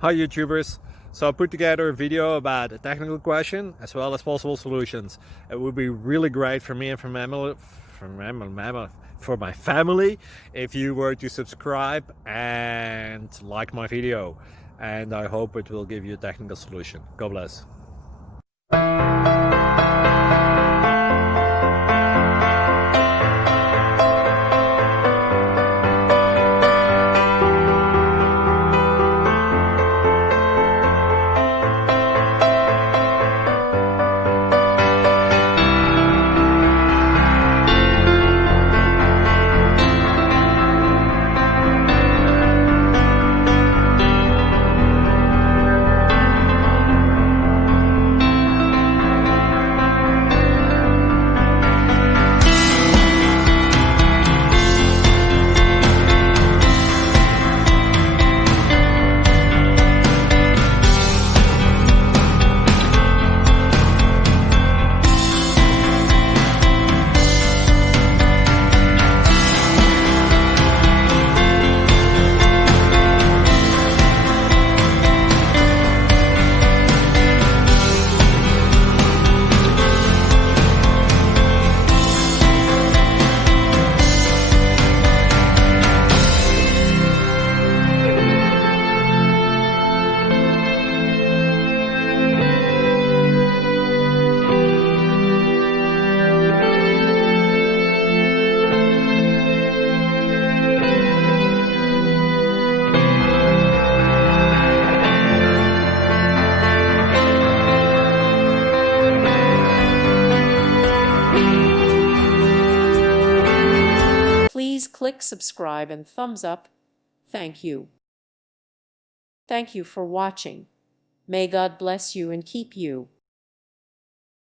Hi YouTubers! So I put together a video about a technical question as well as possible solutions. It would be really great for me and for my family if you were to subscribe and like my video, and I hope it will give you a technical solution. God bless. Please click subscribe and thumbs up. Thank you. Thank you for watching. May God bless you and keep you.